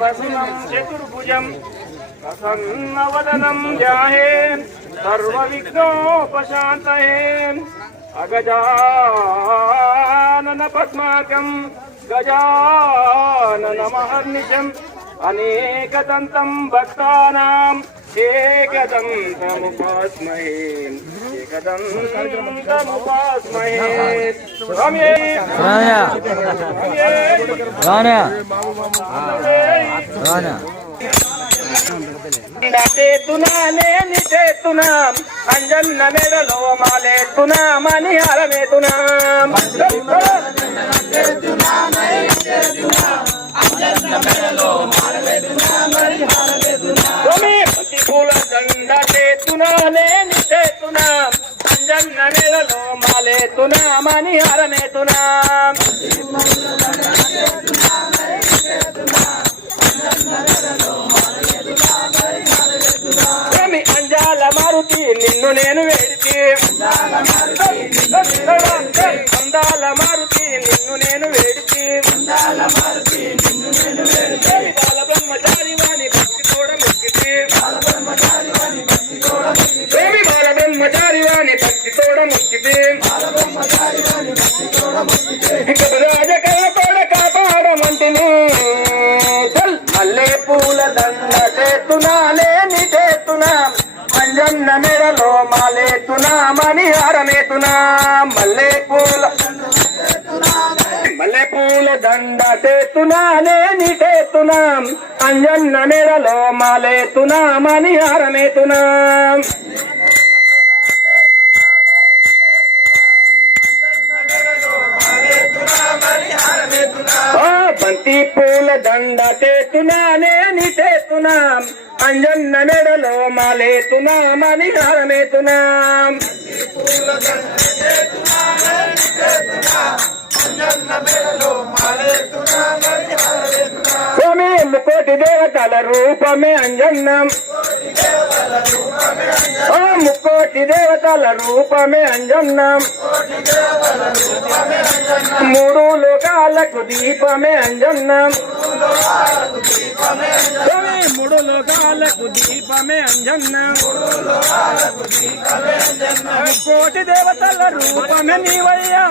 వసునం చతుర్భుజం ప్రసన్నవదనం ధ్యాయేన్ సర్వవిఘ్నోపశాంతయేన్ అగజానన పద్మాకం గజానన మహర్నిశం అనేకదంతం భక్తానాం ఏకదంతముపాస్మహే నిచేతునాం అంజన్న మెడలో మాలేతునాం అని బంతి పూల దండ చేతునానే మాలేతునాం అని హరమేతునాం స్వామి అంజాల మారుతి నిన్ను నేను వేడిచి. అందాల మారుతి నిన్ను నేను వేడిచి. దండ చేతునాలే ని చేతునా మంజన్న మెడలో మాలేతునా మణి హారమేతునా మల్లె పూల మల్లె పూల దండ చేతునానే ని చేతునా అంజన్న మెడలో మాలేతునా మణి హారమేతునా బంతి పూల దండ చేతునానే నేని చేతునా అంజన్న మెడలో మాలేతునా మణి హారమేతునా స్వామి ముకోటి దేవతల రూపమే అంజన్నం. ఓ ముక్కోటి దేవతల రూపమే అంజన్నం. మూడు లోకాలకు దీపమే అంజన్నం. మూడు లోకాలకు దీపమే అంజన్నం. కోటి దేవతల రూపమే నీవయ్యా.